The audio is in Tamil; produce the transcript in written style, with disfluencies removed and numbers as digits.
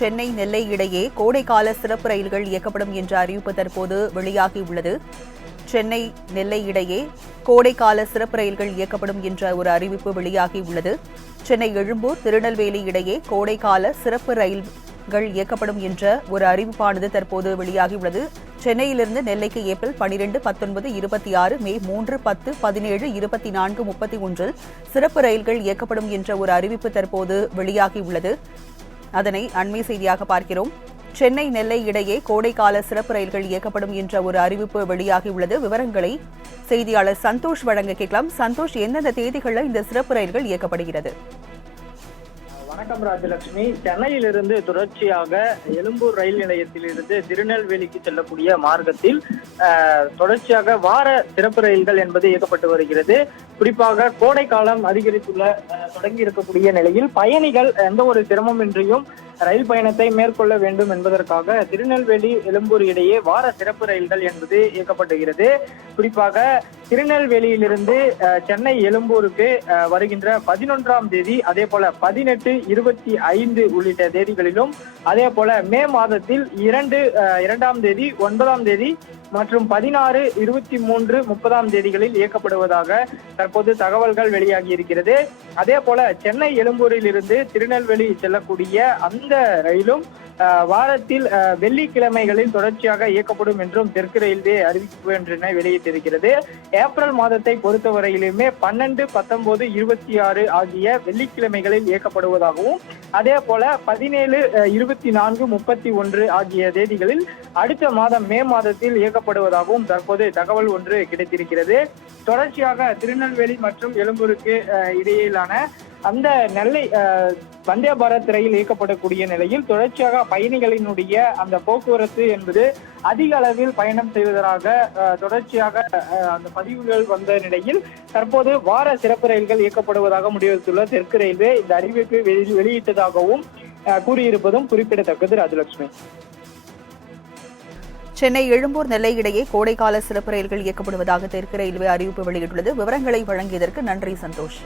சென்னை நெல்லை இடையே கோடைக்கால சிறப்பு ரயில்கள் இயக்கப்படும் என்ற அறிவிப்பு தற்போது வெளியாகியுள்ளது. சென்னை நெல்லை இடையே கோடைக்கால சிறப்பு ரயில்கள் இயக்கப்படும் என்ற ஒரு அறிவிப்பு வெளியாகியுள்ளது. சென்னை எழும்பூர் திருநெல்வேலி இடையே கோடைக்கால சிறப்பு ரயில்கள் இயக்கப்படும் என்ற ஒரு அறிவிப்பானது தற்போது வெளியாகியுள்ளது. சென்னையிலிருந்து நெல்லைக்கு ஏப்ரல் 12, 19, 26, மே 3, 10, 17, 24, 31 சிறப்பு ரயில்கள் இயக்கப்படும் என்ற ஒரு அறிவிப்பு தற்போது வெளியாகியுள்ளது. அதனை அண்மை செய்தியாக பார்க்கிறோம். சென்னை நெல்லை இடையே கோடைக்கால சிறப்பு ரயில்கள் இயக்கப்படும் என்ற ஒரு அறிவிப்பு வெளியாகியுள்ளது. விவரங்களை செய்தியாளர் சந்தோஷ் வழங்க கேட்கலாம். சந்தோஷ், எந்தெந்த தேதிகளில் இந்த சிறப்பு ரயில்கள் இயக்கப்படுகிறது? வணக்கம் ராஜலட்சுமி. சென்னையிலிருந்து தொடர்ச்சியாக எழும்பூர் ரயில் நிலையத்திலிருந்து திருநெல்வேலிக்கு செல்லக்கூடிய மார்க்கத்தில் தொடர்ச்சியாக வார சிறப்பு ரயில்கள் என்பது இயக்கப்பட்டு வருகிறது. குறிப்பாக கோடை காலம் தொடங்கி இருக்கக்கூடிய நிலையில் பயணிகள் எந்த ஒரு சிரமமின்றியும் ரயில் பயணத்தை மேற்கொள்ள வேண்டும் என்பதற்காக திருநெல்வேலி எழும்பூர் இடையே வார சிறப்பு ரயில்கள் என்பது இயக்கப்படுகிறது. குறிப்பாக திருநெல்வேலியிலிருந்து சென்னை எழும்பூருக்கு வருகின்ற 11ஆம் தேதி, அதே போல 18, 25 உள்ளிட்ட தேதிகளிலும், அதே போல மே மாதத்தில் 2ஆம் தேதி, 9ஆம் தேதி மற்றும் 16, 23, 30ஆம் தேதிகளில் இயக்கப்படுவதாக தற்போது தகவல்கள் வெளியாகி இருக்கிறது. அதே போல சென்னை எழும்பூரில் இருந்து திருநெல்வேலி செல்லக்கூடிய அந்த ரயிலும் வாரத்தில் வெள்ளிக்கிழமைகளில் தொடர்ச்சியாக இயக்கப்படும் என்றும் தெற்கு ரயில்வே அறிவிப்பு ஒன்றினை வெளியிட்டிருக்கிறது. ஏப்ரல் மாதத்தை பொறுத்தவரையிலுமே 12, 19, 26 ஆகிய வெள்ளிக்கிழமைகளில் இயக்கப்படுவதாகவும், அதே போல 17, 24, 31 ஆகிய தேதிகளில் அடுத்த மாதம் மே மாதத்தில் இயக்கப்படுவதாகவும் தற்போது தகவல் ஒன்று கிடைத்திருக்கிறது. தொடர்ச்சியாக திருநெல்வேலி மற்றும் எழும்பூருக்கு இடையிலான அந்த நெல்லை வந்தே பாரத் ரயில் இயக்கப்படக்கூடிய நிலையில் தொடர்ச்சியாக பயணிகளினுடைய அந்த போக்குவரத்து என்பது அதிக அளவில் பயணம் செய்வதற்காக தொடர்ச்சியாக அந்த பதிவுகள் வந்த நிலையில் தற்போது வார சிறப்பு ரயில்கள் இயக்கப்படுவதாக முடிவெடுத்துள்ள தெற்கு ரயில்வே இந்த அறிவிப்பை வெளியிட்டதாகவும் கூறியிருப்பதும் குறிப்பிடத்தக்கது. ராஜலட்சுமி, சென்னை எழும்பூர் நெல்லை இடையே கோடைக்கால சிறப்பு ரயில்கள் இயக்கப்படுவதாக தெற்கு ரயில்வே அறிவிப்பு வெளியிட்டுள்ளது. விவரங்களை வழங்கியதற்கு நன்றி சந்தோஷ்.